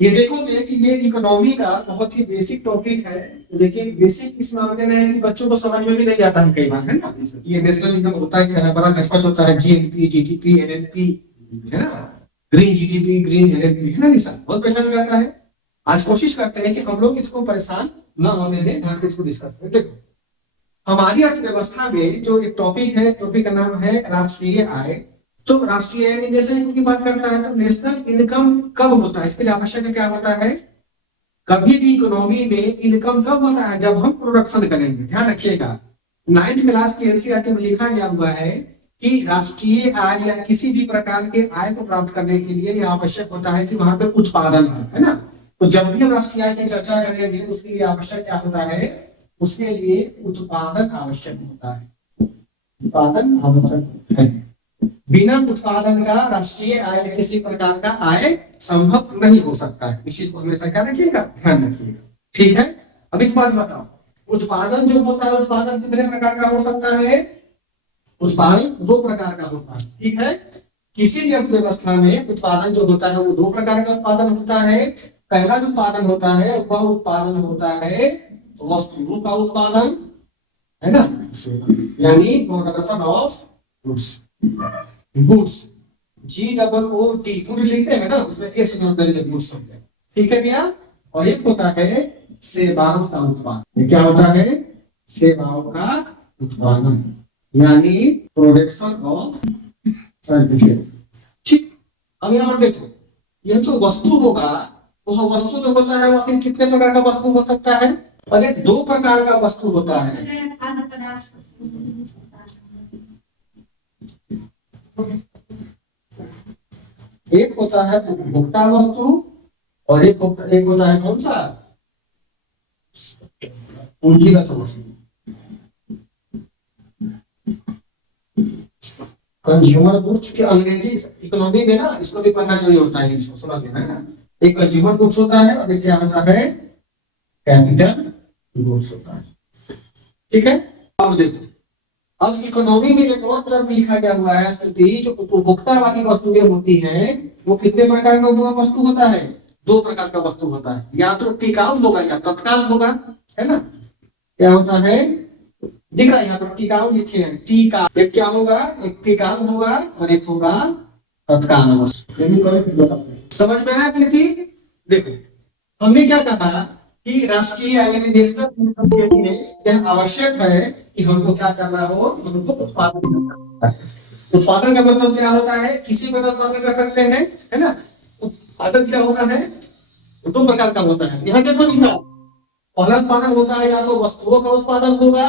ये देखोगे कि ये इकोनॉमी का बहुत ही बेसिक टॉपिक है, लेकिन बेसिक इस मामले में है कि बच्चों को समझ में भी नहीं आता है कई बार, है ना। ये नेशनल इनकम होता है, बड़ा कचकच होता है, जीएनपी, जीडीपी, एनएनपी, है ना, ग्रीन जीडीपी, ग्रीन एनएनपी, है ना निशा, बहुत परेशान करता है। आज कोशिश करते हैं कि हम लोग इसको परेशान न होने दें, यहाँ पे इसको डिस्कस करें। देखो, हमारी अर्थव्यवस्था में जो एक टॉपिक है, टॉपिक का नाम है राष्ट्रीय आय। तो राष्ट्रीय आय जैसे इनकम की बात करता है, तो नेशनल इनकम कब होता है, इसके लिए आवश्यक क्या होता है। कभी भी इकोनॉमी में इनकम कब होता है, जब हम प्रोडक्शन करेंगे। ध्यान रखिएगा, 9th क्लास के एनसीईआरटी में लिखा गया हुआ है कि राष्ट्रीय आय या किसी भी प्रकार के आय को प्राप्त करने के लिए यह आवश्यक होता है कि वहां पे उत्पादन है ना। तो जब भी हम राष्ट्रीय आय की चर्चा करेंगे, उसके लिए आवश्यक क्या होता है, उसके लिए उत्पादन आवश्यक होता है। उत्पादन आवश्यक है, बिना उत्पादन का राष्ट्रीय आय किसी प्रकार का आय संभव नहीं हो सकता है। इस चीज को हमेशा क्या रखिएगा, ध्यान रखिएगा, ठीक है। अब एक बात बताओ, उत्पादन जो होता है, उत्पादन कितने प्रकार का हो सकता है। उत्पादन दो प्रकार का होता है, ठीक है। किसी भी अर्थव्यवस्था में उत्पादन जो होता है वो दो प्रकार का उत्पादन होता है। पहला जो उत्पादन होता है वह उत्पादन होता है वस्तुओं का उत्पादन, है ना, यानी production of goods. Goods, GOOD, good लिखते हैं ना, उसमें एस गुड्स होते हैं, ठीक है भैया। और एक होता है सेवाओं का उत्पादन। क्या होता है, सेवाओं का उत्पादन, यानी प्रोडक्शन ऑफ सर्विसेज, ठीक। अब यहाँ पर देखो, यह जो वस्तु होगा, वह वस्तु जो होता है वो आखिर कितने प्रकार का वस्तु हो सकता है। अरे दो प्रकार का वस्तु होता है। एक होता है उपभोक्ता वस्तु और एक होता है कौन सा, पूंजीगत वस्तु, कंज्यूमर गुड्स की अंग्रेजी इकोनॉमी में ना इसको भी पढ़ना जरूरी होता है, इसको समझ लेना है ना। एक कंज्यूमर गुड्स होता है और एक क्या होता है, कैपिटल गुड्स होता है, ठीक है। अब देखो, अब इकोनॉमी में एक और टर्म लिखा गया हुआ है कि जो उपभोक्ता वाली वस्तुएं होती हैं वो कितने प्रकार का वस्तु होता है, दो प्रकार का वस्तु होता है, या तो टिकाऊ होगा या तत्काल होगा, है ना। क्या होता है, दिख रहा है यहाँ पर टिकाऊ लिखे हैं, टीका, एक क्या होगा, एक टिकाऊ होगा और एक होगा तत्काल वस्तु। समझ में आया प्रीति। देखो, हमने क्या कहा कि राष्ट्रीय आय में नेशनल इनकम के लिए यह आवश्यक है कि हमको क्या करना हो, हमको उत्पादन करना है। उत्पादन का मतलब क्या होता है, किसी प्रकार उत्पादन कर सकते हैं, है ना। उत्पादन क्या होता है, दो प्रकार का होता है। यहाँ देखो निशा, पहला उत्पादन होता है या तो वस्तुओं का उत्पादन होगा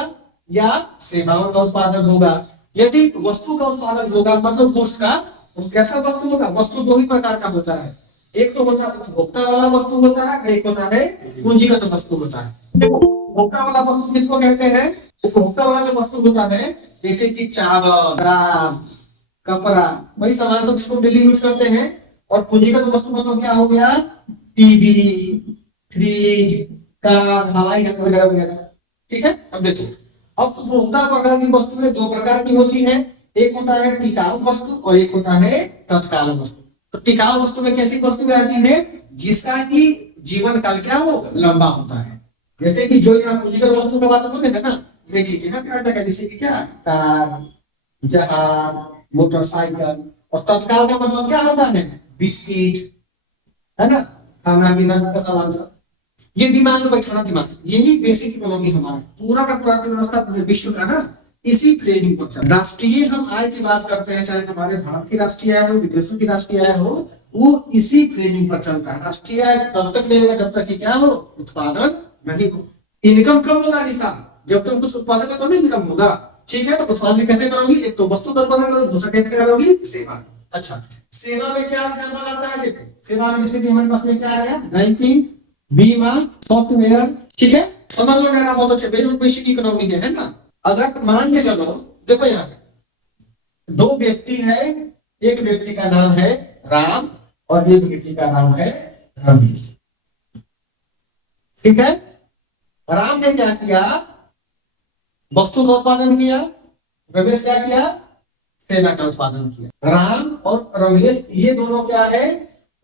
या सेवाओं का उत्पादन होगा। यदि वस्तु का उत्पादन होगा मतलब गुड्स का, तो कैसा वस्तु होगा, वस्तु दो ही प्रकार का होता है। एक तो होता है उपभोक्ता वाला वस्तु होता है, एक होता है पूंजीगत वस्तु होता है। उपभोक्ता वाला वस्तु किसको कहते हैं, उपभोक्ता वाला जो वस्तु होता है जैसे कि चावल, दाल, कपड़ा, वही सामान सब जिसको डेली यूज करते हैं। और पूंजीगत वस्तु मतलब क्या हो गया, टीवी, फ्रिज, कार, हवाई जहाज वगैरह वगैरह, ठीक है। अब देखो, अब उपभोक्ता प्रकार की वस्तुएं दो प्रकार की होती है, एक होता है टिकाऊ वस्तु और एक होता है तत्काल वस्तु। तो टिकाऊ वस्तु में कैसी वस्तुएं आती है, जिसका की जीवन काल क्या हो, लंबा होता है। जैसे कि जो यहाँ पूंजीगत वस्तु की बात बोले थे ना, ये चीज यहाँ पे आ जाएगा, जैसे कि क्या, कार, जहाज, मोटरसाइकिल। और तत्काल का मतलब क्या होता है, बिस्किट, है ना, खाना पीना का सामान सब। ये दिमाग में बैठाना, दिमाग, यही बेसिक इकोनॉमी हमारा पूरा का पूरा व्यवस्था पूरे विश्व का ना इसी फ्रेमिंग पर चल। राष्ट्रीय हम आय की बात करते हैं, चाहे हमारे भारत की राष्ट्रीय आय हो, विदेशों की राष्ट्रीय आय हो, वो इसी फ्रेमिंग पर चलता है। राष्ट्रीय आय तब तक नहीं होगा जब तक कि क्या हो, उत्पादन नहीं हो। इनकम कब होगा निशा, जब तुम कुछ उत्पादन का तो नहीं इनकम होगा, ठीक है। तो उत्पादन कैसे करोगी, एक तो वस्तु का उत्पादन करोगी, दूसरा कैसे करोगी, सेवा। अच्छा, सेवा में क्या क्या आता है, देखो सेवा में जैसे कि हमारे पास में क्या आया, बैंकिंग, बीमा, सॉफ्टवेयर, ठीक है। समझ लो मेरा बहुत अच्छे, बेसिक इकोनॉमी है ना। अगर मान के चलो, देखो यहाँ पे दो व्यक्ति है, एक व्यक्ति का नाम है राम और एक व्यक्ति का नाम है रमेश, ठीक है। राम ने क्या किया, वस्तु का उत्पादन किया, रमेश क्या किया, सेना का उत्पादन किया। राम और रमेश ये दोनों क्या है,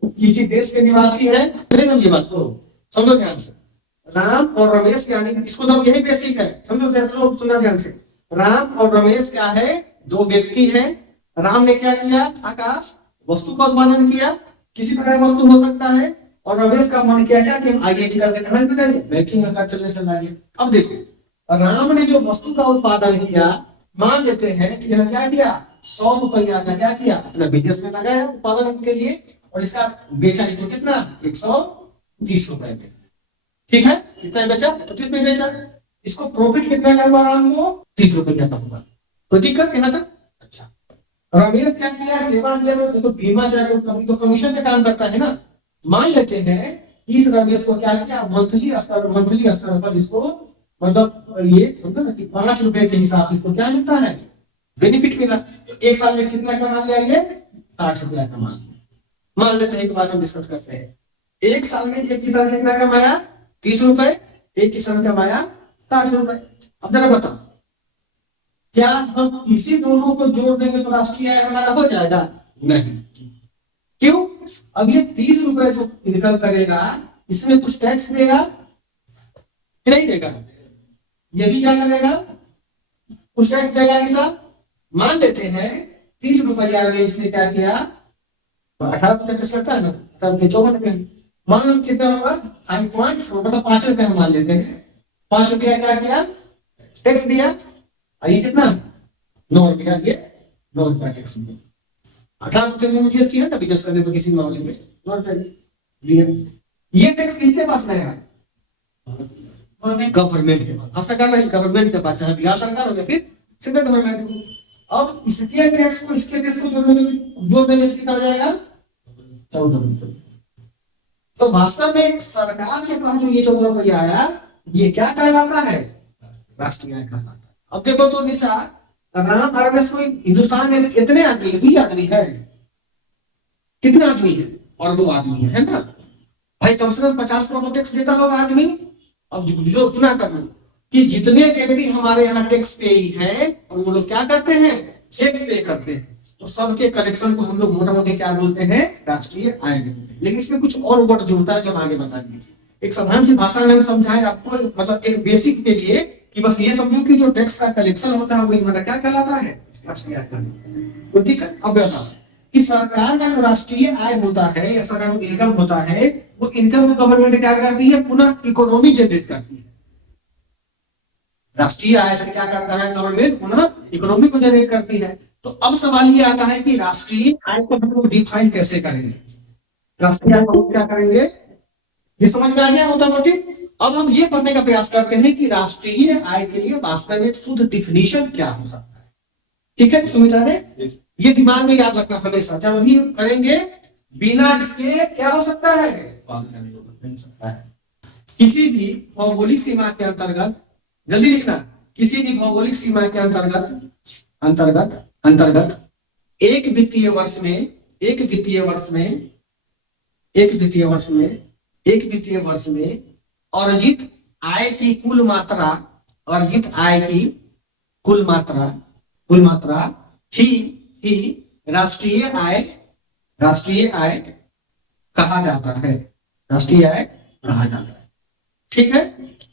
किसी देश के निवासी है, नहीं समझिए बात को, समझो ध्यान से। राम और रमेश यानी इसको तो यही बेसिक है, समझो ध्यान से, सुनना ध्यान से। राम और रमेश क्या है, दो व्यक्ति हैं। राम ने क्या किया, आकाश वस्तु का उत्पादन किया, किसी प्रकार वस्तु हो सकता है, और रमेश का मन किया क्या कि आईआईटी करके कहां से जाएंगे, बैंकिंग में खर्च चलने से लाएंगे। अब देखो राम ने जो वस्तु का उत्पादन किया, मान लेते हैं कि यह क्या किया, 100 रुपया का क्या किया, अपना बिजनेस में लगाया उत्पादन के लिए, और इसका बेचा इसको कितना, 130 रुपए में। ठीक है, कितना बेचा, 35 में बेचा। इसको प्रॉफिट कितना का हुआ, राम को 30 रुपया का हुआ। कोई दिक्कत यहाँ तक? अच्छा, रमेश क्या किया, सेवा दिया, तो बीमा चाहे कभी तो कमीशन पे काम करता है ना। मान लेते हैं इस रमेश को क्या किया, मंथली स्तर पर जिसको मतलब ये समझो ना कि 5 रुपए के हिसाब से इसको क्या मिलता है, बेनिफिट मिला। तो एक साल में कितना कमा लिया, ये 60 रुपया कमा लिया। मान लेते हैं, एक बात हम डिस्कस करते हैं, एक साल में एक किसान कितना कमाया, 30 रुपए, एक किसान कमाया 60 रुपए। अब जरा बताओ, क्या हम इसी दोनों को जोड़ देंगे तो राष्ट्रीय आय हमारा हो जाएगा? नहीं। क्यों? अब ये 30 रुपए जो इनकम करेगा, इसमें कुछ टैक्स देगा कि नहीं देगा? ये भी क्या करेगा, कुछ टैक्स देगा कि साहब। मान लेते हैं 30 रुपया में इसने क्या किया, 18 टैक्स लगता है ना, 54 रुपए। मान लो कितना होगा, 5.4 मतलब 5 रुपए हम मान लेते हैं। 5 रुपया क्या किया, टैक्स दिया, और ये कितना, 9 रुपया, ये 9 रुपया टैक्स दिया। 18 में जीएसटी है ना बिजनेस करने पर किसी मामले में, 9 रुपया दिया। ये टैक्स किसके पास रहेगा, गवर्नमेंट के पास। सरकार नहीं, गवर्नमेंट के पास, चाहे बिहार सरकार हो या फिर सेंट्रल गवर्नमेंट हो। अब इसके टैक्स को इसके टैक्स को जोड़ देने कितना हो जाएगा, 14 रुपये। तो वास्तव में सरकार के पास जो ये 14 रुपया आया, ये क्या कहलाता है, राष्ट्रीय आय कहलाता है। अब देखो तो निशा, राम और रमेश कोई हिंदुस्तान में कितने आदमी है, 20 आदमी है, कितने आदमी है, और 2 आदमी है ना भाई, कम से कम 50 करोड़ टैक्स देता होगा आदमी। अब जो चुना करना कि जितने व्यक्ति हमारे यहाँ टैक्स पे ही है, और वो लोग क्या करते हैं, टैक्स पे करते हैं, तो सबके कलेक्शन को हम लोग मोटा मोटी क्या बोलते हैं, राष्ट्रीय आय। लेकिन इसमें कुछ और वर्ड जुड़ता है जो हम आगे बताएंगे। एक साधारण सी भाषा में हम समझाएं आपको, मतलब एक बेसिक के लिए, कि बस ये समझो कि जो टैक्स का कलेक्शन होता है वो हमारा क्या कहलाता है, राष्ट्रीय आय। तो ठीक है, अब बताओ कि सरकार का जो राष्ट्रीय आय होता है या सरकार का इनकम होता है, वो इनकम को गवर्नमेंट क्या करती है, पुनः इकोनॉमी जनरेट करती है। राष्ट्रीय आय से क्या करता है गवर्नमेंट, पुनः इकोनॉमी को जनरेट करती है। तो अब सवाल ये आता है कि राष्ट्रीय आय को हम लोग डिफाइन कैसे करेंगे, राष्ट्रीय आय को क्या करेंगे, ये समझ में आ गया मोटा मोटी। अब हम ये पढ़ने का प्रयास करते हैं कि राष्ट्रीय आय के लिए वास्तव में शुद्ध डिफिनीशन क्या हो सकता है। ठीक है सुमित्रा ने, ये दिमाग में याद रखना हमेशा, जब भी करेंगे बिना इसके क्या हो सकता है, किसी भी भौगोलिक सीमा के अंतर्गत, जल्दी लिखना, किसी भी भौगोलिक सीमा के अंतर्गत एक वित्तीय वर्ष में अर्जित आय की कुल मात्रा ही राष्ट्रीय आय कहा जाता है, ठीक है।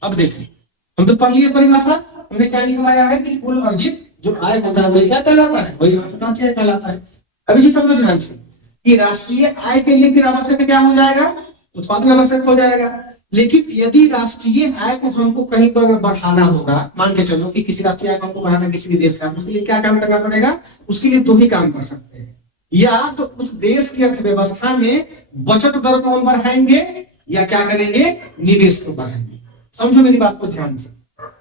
अब देखिए, हम तो पढ़ लिए परिभाषा, हमने क्या लिखवाया है कि कुल अर्जित जो आय होता है वही क्या कहलाता है, वही राष्ट्रीय आय कहलाता है। अब इसे समझो ध्यान से कि राष्ट्रीय आय के लिए फिर आवश्यक क्या हो जाएगा, उत्पादन आवश्यक हो जाएगा। लेकिन यदि राष्ट्रीय आय को हमको कहीं पर बढ़ाना होगा, मान के चलो कि किसी राष्ट्रीय आय को हमको बढ़ाना किसी भी देश का, उसके लिए क्या काम करना पड़ेगा, उसके लिए 2 ही काम कर सकते हैं, या तो उस देश की अर्थव्यवस्था में बचत दर को हम बढ़ाएंगे, या क्या करेंगे, निवेश को बढ़ाएंगे। समझो मेरी बात को ध्यान से,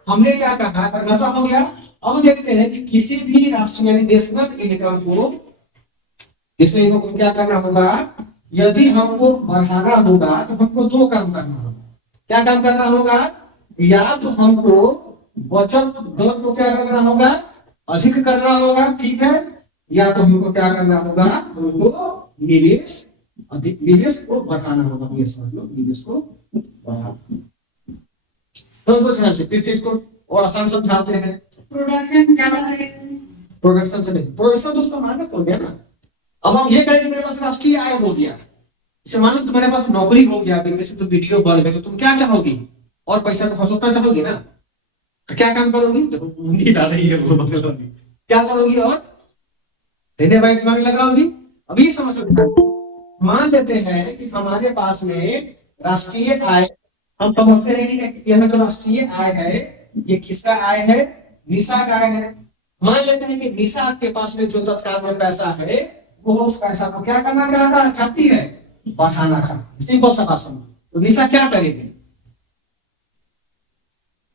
हमने क्या कहा, परिभाषा हो गया। अब देखते हैं कि किसी भी राष्ट्र यानी नेशनल इनकम को क्या करना होगा, यदि हमको बढ़ाना होगा तो हमको 2 काम करना होगा। क्या काम करना होगा, या तो हमको बचत दर को क्या करना होगा, अधिक करना होगा, ठीक है, या तो हमको क्या करना होगा, हमको निवेश को बढ़ाना होगा, निवेश को बढ़ाना। तो ध्यान से फिर से इसको और आसान समझाते हैं। प्रोडक्शन से नहीं, प्रोडक्शन तो उसका मानक हो गया ना। अब हम ये कहेंगे मेरे पास राष्ट्रीय आय हो गया, जैसे मान लो तुम्हारे पास नौकरी हो गया, तुम वीडियो बढ़ गए, तो तुम क्या चाहोगी? और पैसा तो फंसोतना चाहोगी ना। तो क्या काम करोगी? देखो नींद आ रही है वो करोगी। क्या करोगी? और देने भाई दिमाग लगाओगी। अभी समझ लो, मान लेते हैं कि हमारे पास में राष्ट्रीय आय, हम समझते हैं कि यह जो राष्ट्रीय आय है, ये किसका आय है? निशा का आय है। मान लेते हैं कि निशा के पास में जो तत्काल में पैसा है, वो उस पैसा को क्या करना चाहती है? बढ़ाना चाहती है। सिंपल सा भाषण। तो निशा क्या करेगी?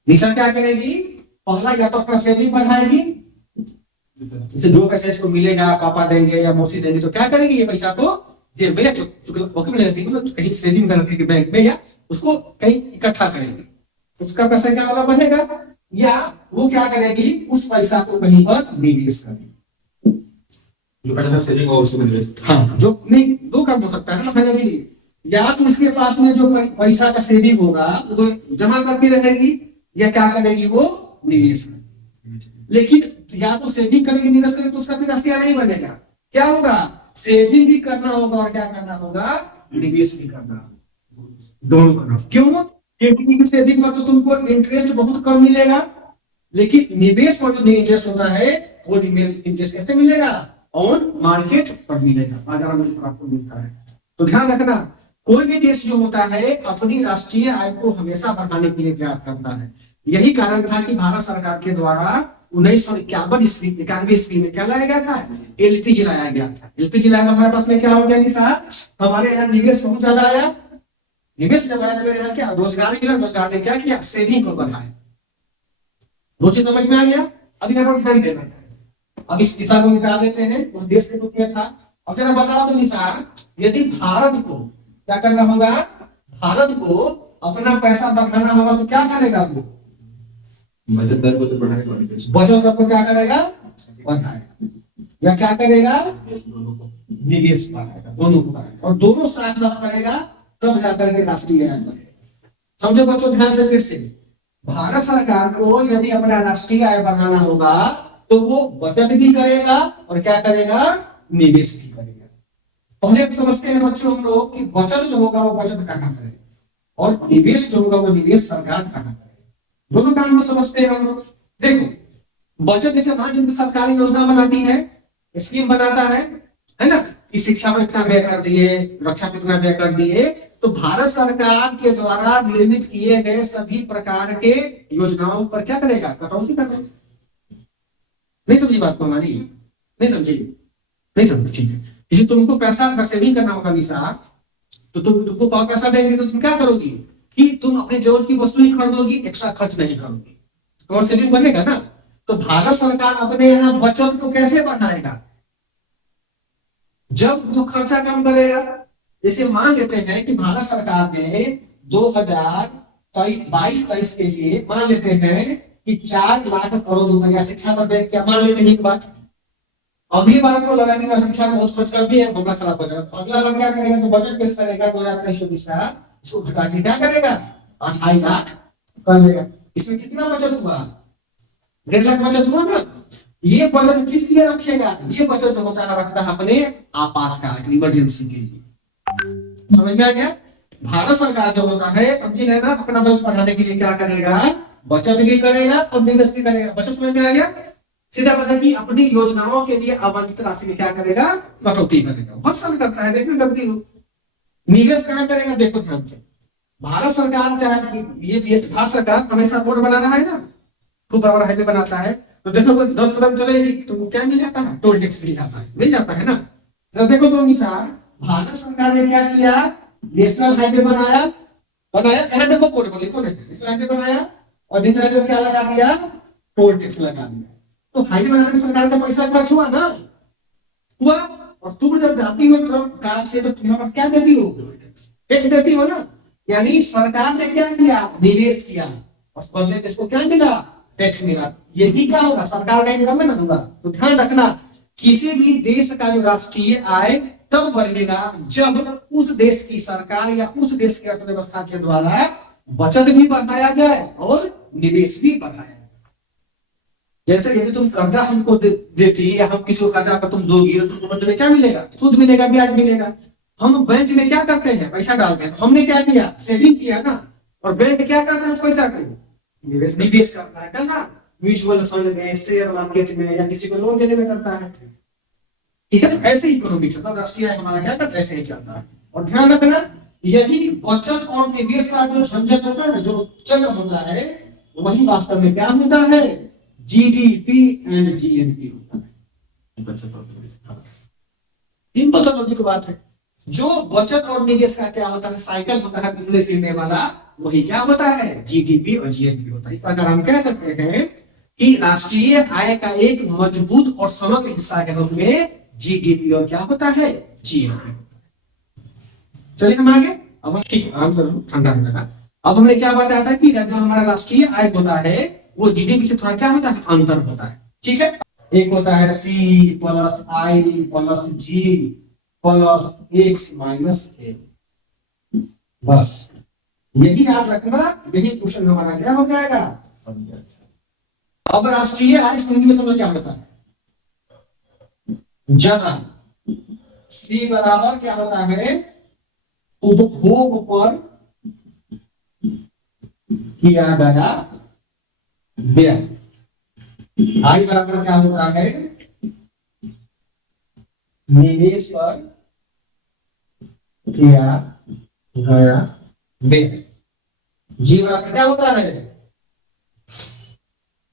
निशा क्या करेगी? पहला या तो अपना सेविंग बढ़ाएगी, जैसे जो पैसा इसको मिलेगा पापा देंगे या मौसी देंगे, तो क्या करेगी? ये पैसा को जेब में या कहीं सेविंग करके बैंक में, या उसको कहीं इकट्ठा करेगी, उसका पैसा क्या वाला बनेगा। या वो क्या करेगी? उस पैसा को कहीं पर निवेश करेगी, जो पैसा सेविंग होगा उसमें निवेश। हाँ, जो नहीं, दो काम हो सकता है ना खाने के लिए। या तो इसके पास में जो पैसा का सेविंग होगा वो जमा करती रहेगी, या क्या करेगी? वो निवेश करेगी। लेकिन या तो सेविंग करेगी, निवेश करेगी, तो उसका फिर राष्ट्रीय नहीं बनेगा। क्या होगा? सेविंग भी करना होगा और क्या करना होगा? निवेश भी करना होगा, दोनों करना। क्यों? क्योंकि सेविंग में तो तुमको इंटरेस्ट बहुत कम मिलेगा, लेकिन निवेश में जो इंटरेस्ट होता है वो इंटरेस्ट कैसे मिलेगा? ऑन मार्केट पर मिलेगा, बाजार में आपको मिलता है। तो ध्यान रखना, कोई भी देश जो होता है अपनी राष्ट्रीय आय को हमेशा बढ़ाने के लिए प्रयास करता है। यही कारण था कि भारत सरकार के द्वारा 1991 ईस्वी में क्या लाया गया था? एलपीजी लाया गया था। एलपीजी लाया, हमारे पास में क्या हो गया कि साहब हमारे यहाँ निवेश बहुत ज्यादा आया। निवेश जब आया तो मेरे यहाँ क्या रोजगार मिला, रोजगार ने क्या किया? सेविंग को बढ़ाया। दो चीज समझ में आ गया। अभी यहाँ पर ध्यान देना है। अब इस निशा को निकाल देते हैं, तो देश के रूप में था। अब जरा बताओ तो निशा, यदि भारत को क्या करना होगा? भारत को अपना पैसा बढ़ाना होगा तो क्या करेगा? वो बचत दर को बढ़ाएगा। बचत दर को क्या करेगा? बढ़ाएगा। या क्या करेगा? निवेश बढ़ाएगा, दोनों को बढ़ाएगा, और दोनों साथ साथ करेगा, तब जाकर के राष्ट्रीय आय बढ़ेगा। समझो बच्चों ध्यान से फिर से, भारत सरकार को यदि अपना राष्ट्रीय आय बढ़ाना होगा तो वो बचत भी करेगा और क्या करेगा? निवेश भी करेगा। पहले समझते हैं बच्चों हम लोग कि बचत जो होगा वो बचत करना करेगा, और निवेश जो होगा वो निवेश सरकार करना करेगा। दोनों काम में समझते हैं हम लोग। देखो, बचत जैसे मान सरकारी योजना बनाती है, स्कीम बनाता है ना, कि शिक्षा में इतना व्यय कर दिए, रक्षा में इतना व्यय कर दिए, तो भारत सरकार के द्वारा निर्मित किए गए सभी प्रकार के योजनाओं पर क्या करेगा? कटौती करेगा। नहीं समझी बात को हमारी? नहीं समझी? नहीं समझी, ठीक है। किसी तुमको पैसा अगर सेविंग करना होगा निशा, तो तुमको पैसा देंगे तो तुम क्या करोगी? कि तुम अपने जरूरत की वस्तु ही खरीदोगी, एक्स्ट्रा खर्च नहीं करोगी, तो सेविंग बनेगा ना। तो भारत सरकार अपने यहाँ बचत को कैसे बढ़ाएगा? जब वो खर्चा कम करेगा। जैसे मान लेते हैं कि भारत सरकार ने 2022-23 के लिए मान लेते हैं कि 4 लाख करोड़ रुपया शिक्षा पर व्यय किया, मान लेते हैं एक बात। अगली बार को लगा कि शिक्षा में बहुत खर्च कर दिए, मामला खराब हो जाएगा। अगला बार क्या करेगा? तो बजट पेश करेगा 2023-24 का, इसको घटा के क्या करेगा? 2.5 लाख कर लेगा। इसमें कितना बचत हुआ? 1.5 लाख बचत हुआ ना। ये बचत किस लिए रखेगा? ये बचत होता है, रखता है अपने आपातकाल, इमरजेंसी के लिए। समझ में आ गया? भारत सरकार जो होता है समझी है ना, अपना बजट बढ़ाने के लिए क्या करेगा? बचत भी करेगा और निवेश भी करेगा। बचत समझ में आ गया? सीधा बचत की अपनी योजनाओं के लिए आवंटित राशि में क्या करेगा? कटौती करेगा। हर साल करता है, देखो डब्ल्यू। निवेश कहाँ करेगा? देखो ध्यान से, भारत सरकार चाहे ये भारत सरकार हमेशा रोड बना रहा है ना, खूब बड़ा हाईवे बनाता है, तो देखो 10 कदम चलेगी तो क्या मिल जाता है? टोल टैक्स मिल जाता है ना। जब देखो तो भारत सरकार ने क्या किया? नेशनल हाईवे बनाया, यहाँ देखो पोर्टफोलियो नेशनल हाईवे बनाया, और नेशनल हाईवे क्या लगा दिया? टोल टैक्स लगा दिया। तो हाईवे बनाने में सरकार का पैसा खर्च हुआ ना, हुआ। और तुम जब जाती हो ट्रक कार से तो तुम क्या देती हो? टैक्स देती हो ना। यानी सरकार ने क्या किया? निवेश किया, और बदले में इसको क्या मिला? टैक्स मिला। यही क्या होगा? सरकार का इनकम है ना होगा। तो ध्यान रखना, किसी भी देश का जो राष्ट्रीय आय तब बढ़ेगा जब उस देश की सरकार या उस देश की अर्थव्यवस्था के द्वारा बचत भी बढ़ाया जाए और निवेश भी बढ़ाया जाए। जैसे यदि तुम कर्जा हमको देती, या हम किसी को कर्जा अगर तुम दोगी तो तुमको क्या मिलेगा? सूद मिलेगा, ब्याज मिलेगा। हम बैंक में क्या करते हैं, पैसा डालते हैं, हमने क्या किया, सेविंग किया ना। और बैंक क्या करता है उस पैसा को, निवेश करता है ना, म्यूचुअल फंड में, शेयर मार्केट में, या किसी को लोन देने में करता है। ठीक है, तो ऐसे ही इकोनॉमी चलता है, राष्ट्रीय आय हमारा क्या करता है, ऐसे ही चलता है। और ध्यान रखना, यही बचत और निवेश का जो झंझट होता है, जो चक्र होता है, वही वास्तव में क्या होता है, जीडीपी एंड जीएनपी होता है। बचत और निवेश का सिंपल सा लॉजिक बात है। जो बचत और निवेश का क्या होता है, साइकिल होता है घूमने फिरने वाला, वही क्या होता है, जीडीपी और जीएनपी होता है। इस प्रकार हम कह सकते हैं कि राष्ट्रीय आय का एक मजबूत और समग्र हिस्सा के रूप में जीडीपी और क्या होता है, जीएनपी। चलिए हम आगे, अब ठीक आराम से ठंडा हो जाएगा। अब हमने क्या बताया था कि जब हमारा राष्ट्रीय आय होता है वो जीडीपी से थोड़ा क्या होता है, अंतर होता है। ठीक है, एक होता है सी plus I plus G plus X minus ए, बस यही याद रखना, यही क्वेश्चन हमारा क्या हो जाएगा। अब राष्ट्रीय आय हिंदी में समझ क्या होता है, जहां सी बराबर क्या होता है, उपभोग पर किया गया व्यय, आई बराबर क्या होता है, निवेश पर किया गया व्यय, जी बराबर क्या होता है,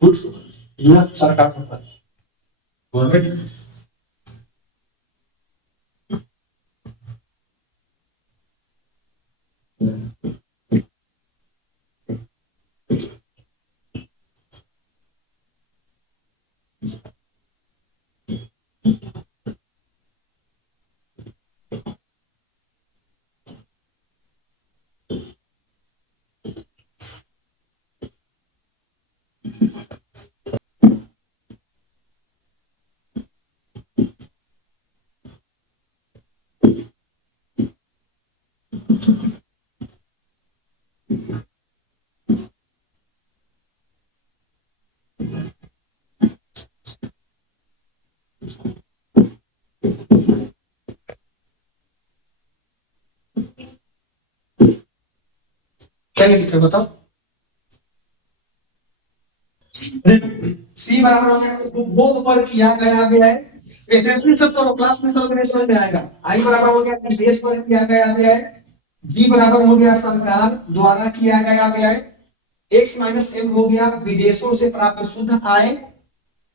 सरकार गवर्नमेंट। क्या लिखे बताओ, सी बराबर हो गया उपभोग पर किया गया व्यय, प्रेजेंट सब करो क्लास में करो, समझ में आएगा। आई बराबर हो गया निवेश पर किया गया व्यय, जी बराबर हो गया सरकार द्वारा किया गया व्यय, एक्स माइनस एम हो गया विदेशों से प्राप्त शुद्ध आय,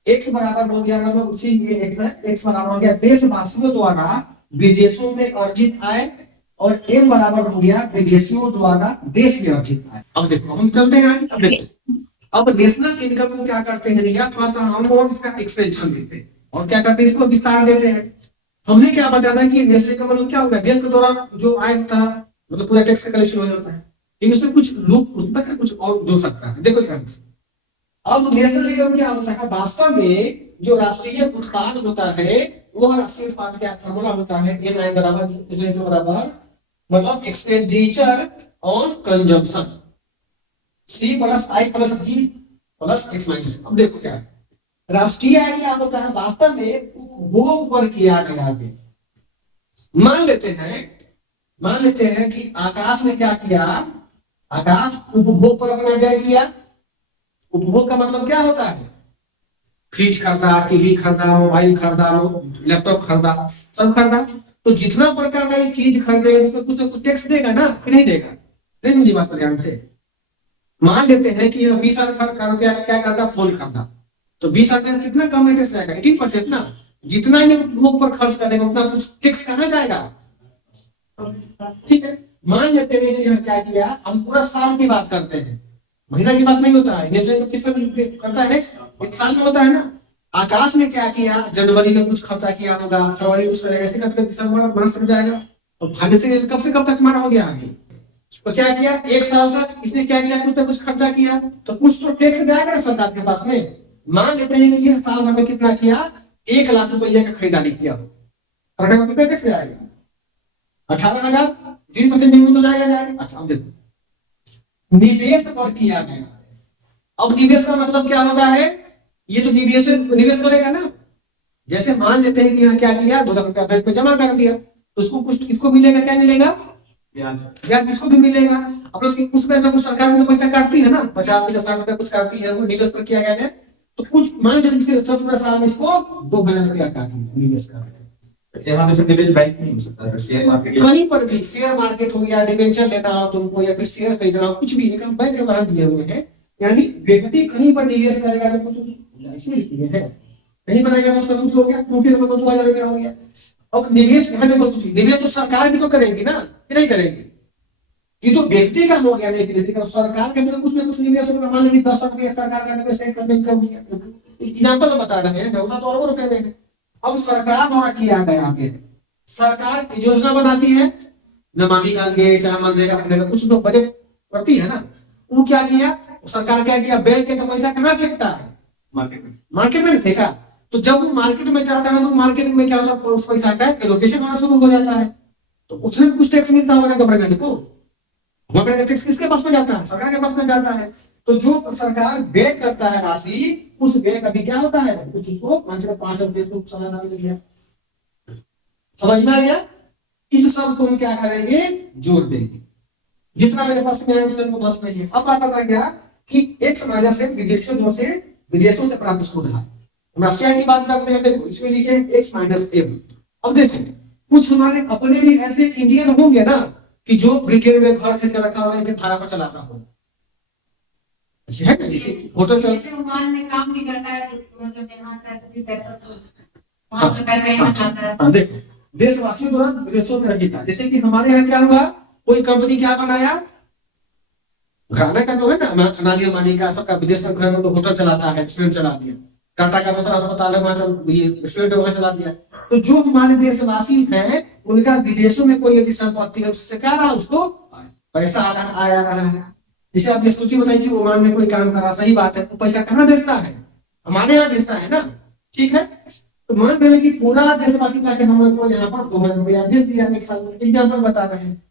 एक्स बराबर हो गया मतलब उसी में एक्स है, एक्स बराबर हो गया देशवासियों द्वारा विदेशों में अर्जित आय, और एम बराबर हो गया विदेशियों द्वारा देश में अर्जित आय। अब देखो हम चलते हैं, अब देखो अब नेशनल इनकम को क्या करते हैं, या थोड़ा सा हम और इसका एक्सपेंशन देते हैं और क्या करते हैं, इसको विस्तार देते हैं। हमने क्या बताया कि नेशनल इनकम मतलब क्या होगा, देश के दौरान जो आय होता है मतलब पूरा टैक्स का कलेक्शन हो जाता है, लेकिन उसमें कुछ लूप उसमें कुछ और जो सकता है। देखो फ्रेंड्स, अब नेशनल इनकम क्या होता है, वास्तव में जो राष्ट्रीय उत्पाद होता है वो राष्ट्रीय उत्पाद का फॉर्मूला होता है एन आई बराबर बराबर मतलब expenditure on consumption, C plus I plus G plus X minus. अब देखो क्या है, राष्ट्रीय आय क्या होता है, वास्तव में उपभोग पर किया गया व्यय। मान लेते हैं कि आकाश ने क्या किया, आकाश उपभोग पर अपना व्यय किया। उपभोग का मतलब क्या होता है, फ्रिज खरीदा, टीवी खरीदा, मोबाइल खरीदा, लैपटॉप खरीदा, सब खरीदा, तो जितना प्रकार का ये चीज खरीदेगा उसमें कुछ ना कुछ टैक्स देगा ना, कि नहीं देगा, नहीं समझी बात को ध्यान से। मान लेते हैं कि 20,000 का रुपया क्या करता, फोन खरीदा, तो 20,000 कितना कम इंटरेस्ट रहेगा, 18% ना। जितना ही उपभोग पर खर्च करेगा उतना कुछ टैक्स कहाँ जाएगा। ठीक है, मान लेते हैं कि क्या किया, हम पूरा साल की बात करते हैं, महीना की बात नहीं होता है, नेशनल किस पे करता है, एक साल में होता है ना। आकाश ने क्या किया, जनवरी में कुछ खर्चा किया होगा, फरवरी में कुछ करेगा, ऐसे करके दिसंबर मार्च तक जाएगा, और भाग्य से कब तक मारा हो गया आगे। तो क्या किया, एक साल तक इसने क्या किया, कुछ ना कुछ खर्चा किया, तो कुछ तो टैक्स जाएगा ना सरकार के पास में। मान लेते हैं कि साल भर में कितना किया, 1,00,000 रुपया का खरीदारी किया, कितना टैक्स जाएगा, 18,000, 3% नियम तो जाएगा। अच्छा अब देखो, निवेश पर किया गया। अब निवेश का मतलब क्या होता है, ये तो निवेश निवेश करेगा ना। जैसे मान लेते हैं कि यहाँ क्या किया, 2 लाख रुपया बैंक में जमा कर दिया, उसको कुछ किसको मिलेगा, क्या मिलेगा, ब्याज किसको भी मिलेगा। अब उसमें अगर कुछ सरकार में पैसा काटती है ना, 50-60 रुपया कुछ काटती है, वो निवेश पर किया गया है, तो कुछ मान चलिए 17 साल में इसको 2,000 रुपया काटी निवेश का। यहाँ पे निवेश बैंक नहीं हो सकता सर, शेयर मार्केट कहीं पर भी शेयर मार्केट हो गया, डिवेंचर लेना हो तुमको या फिर शेयर खरीदना हो, कुछ भी लेकिन बैंक के बाहर दिए हुए हैं, यानी व्यक्ति कहीं पर निवेश करेगा तो कुछ ऐसे लिखे हैं, कहीं बनाएगा तो उसका कुछ हो गया, टूटे हुए तो 2,000 रुपया हो गया। अब निवेश कहाँ देखो, निवेश तो सरकार भी तो करेगी ना, कि नहीं करेगी, ये तो व्यक्ति का हो गया, नहीं व्यक्ति का, सरकार के अंदर कुछ ना कुछ निवेश मान लीजिए 10 रुपये सरकार का निवेश करने का एग्जाम्पल बता रहे हैं, होना तो अरबों रुपए में। अब सरकार द्वारा किया गया पे सरकार योजना बनाती है, नमामि गंगे चाहे मनरेगा अपने कुछ तो बजट करती है ना, वो क्या किया, सरकार क्या किया, बैंक के पैसा कहाँ फेंकता है, मार्केट में फेंका। तो जब वो मार्केट में जाता है तो मार्केट में क्या होता है, उस पैसा का एलोकेशन होना शुरू हो जाता है, तो उसमें कुछ टैक्स मिलता होगा गवर्नमेंट को, गवर्नमेंट टैक्स किसके पास में जाता है, सरकार के पास में जाता है। तो जो सरकार व्यय करता है राशि, उस व्यय का भी क्या होता है, कुछ उसको 5 रुपये तो सालाना मिल गया, समझ में आ गया। इस सब को हम क्या करेंगे, जोड़ देंगे, जितना मेरे पास में है उससे बस में है। अब बात आता क्या कि एक्स माइनस से विदेशों से प्राप्त सुधा, हम रशिया की बात करते हैं, देखो इसमें लिखे एक्स माइनस एम। अब देखो कुछ हमारे अपने भी ऐसे इंडियन होंगे ना कि जो ब्रिटेन में घर खरीद कर रखा हुआ है, भाड़ा पर चलाता हो, है ना, जैसे होटल चल ओमान में काम भी करता है, मतलब यहाँ आता है तो भी पैसा तो वहाँ तो पैसा यहाँ जाता है। देखो देशवासियों द्वारा विदेशों में रखी था, जैसे कि हमारे यहाँ क्या हुआ, कोई कंपनी क्या बनाया, घराना का जो है ना अनानी अमानी का सबका विदेश में घर में तो होटल चलाता है, रेस्टोरेंट चला दिया, टाटा का दूसरा अस्पताल है वहां ये रेस्टोरेंट वहां चला दिया। तो जो हमारे देशवासी हैं उनका विदेशों में कोई यदि संपत्ति है, उससे क्या रहा, उसको पैसा आया रहा है। जैसे आपने सूची बताई कि ओमान में कोई काम करा, सही बात है, तो पैसा कहाँ भेजता है, हमारे यहाँ भेजता है ना, ठीक है। तो मान रहे कि पूरा देशवासी जाके हमको यहाँ पर 2,000 रुपया भेज दिया एक साल में, एग्जाम्पल बता रहे हैं।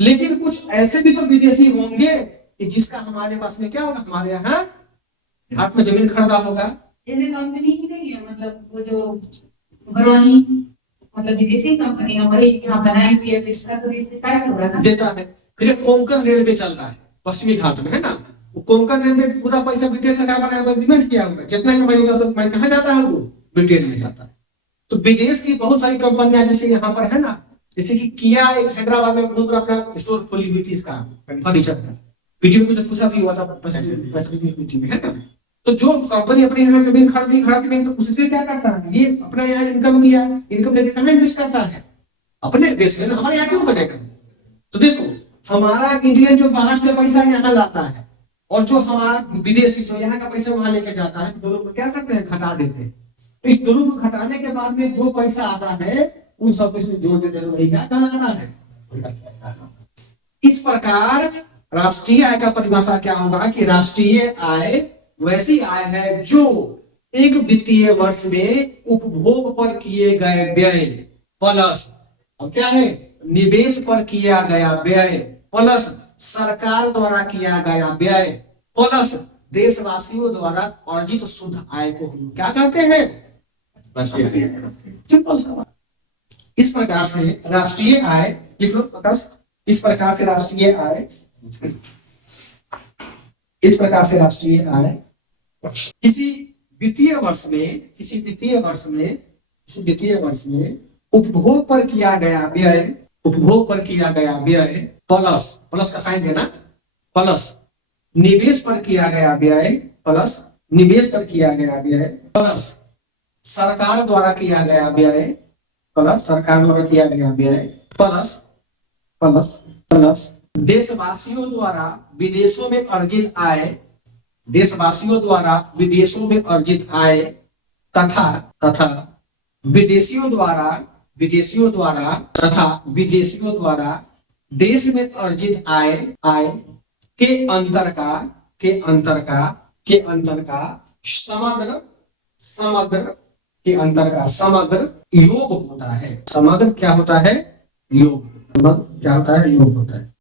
लेकिन कुछ ऐसे भी तो विदेशी होंगे कि जिसका हमारे पास में क्या होगा, हमारे यहाँ हाथ में जमीन खरीदा होगा, जैसे कंपनी ही नहीं है, मतलब वो जो बरौनी मतलब विदेशी कंपनी है वही यहाँ बनाई हुई है, इसका तो देता है। फिर कोंकण रेलवे चलता है पश्चिमी घाट में, है ना, वो कोंकण रेलवे पूरा पैसा ब्रिटेन सरकार का एग्रीमेंट किया हुआ है, जितना कमाई होगा सब कमाई कहाँ जाता है, वो ब्रिटेन में जाता है। तो विदेश की बहुत सारी कंपनियां जैसे यहाँ पर है ना, जैसे कि किया एक हैदराबाद में बहुत बड़ा अपना स्टोर खोली हुई थी इसका फर्नीचर का, वीडियो में तो खुशा भी हुआ था पैसे में, है ना। तो जो कंपनी अपने यहाँ जमीन खरीदी तो उससे क्या करता है, ये अपना यहाँ इनकम किया, इनकम लेके कहाँ इन्वेस्ट करता है, अपने देश में, हमारे यहाँ क्यों बनेगा। तो देखो हमारा इंडियन जो बाहर से पैसा यहाँ लाता है और जो हमारा विदेशी जो यहाँ का पैसा वहां लेके जाता है, दोनों को क्या करते हैं, घटा देते हैं। तो इस दोनों को घटाने के बाद में जो पैसा आता है उन सब पैसे जोड़ देते हैं, वही क्या कहलाता है। इस प्रकार राष्ट्रीय आय का परिभाषा क्या होगा कि राष्ट्रीय आय वैसी आय है जो एक वित्तीय वर्ष में उपभोग पर किए गए व्यय प्लस, और क्या है, निवेश पर किया गया व्यय प्लस सरकार द्वारा किया गया व्यय प्लस देशवासियों द्वारा अर्जित शुद्ध आय को क्या कहते हैं, सिंपल सवाल। इस प्रकार से राष्ट्रीय आय लिख लो बस, इस प्रकार से राष्ट्रीय आय, इस प्रकार से राष्ट्रीय आय किसी वित्तीय वर्ष में उपभोग पर किया गया व्यय, उपभोग पर किया गया व्यय प्लस का साइन देना, प्लस निवेश पर किया गया व्यय, प्लस निवेश पर किया गया व्यय, प्लस सरकार द्वारा किया गया व्यय, प्लस सरकार द्वारा किया गया व्यय, प्लस प्लस प्लस देशवासियों द्वारा विदेशों में अर्जित आय, देशवासियों द्वारा विदेशों में अर्जित आय तथा विदेशियों द्वारा तथा विदेशियों द्वारा देश में अर्जित आय के अंतर का समग्र योग होता है। समग्र क्या होता है, योग, क्या होता है, योग होता है।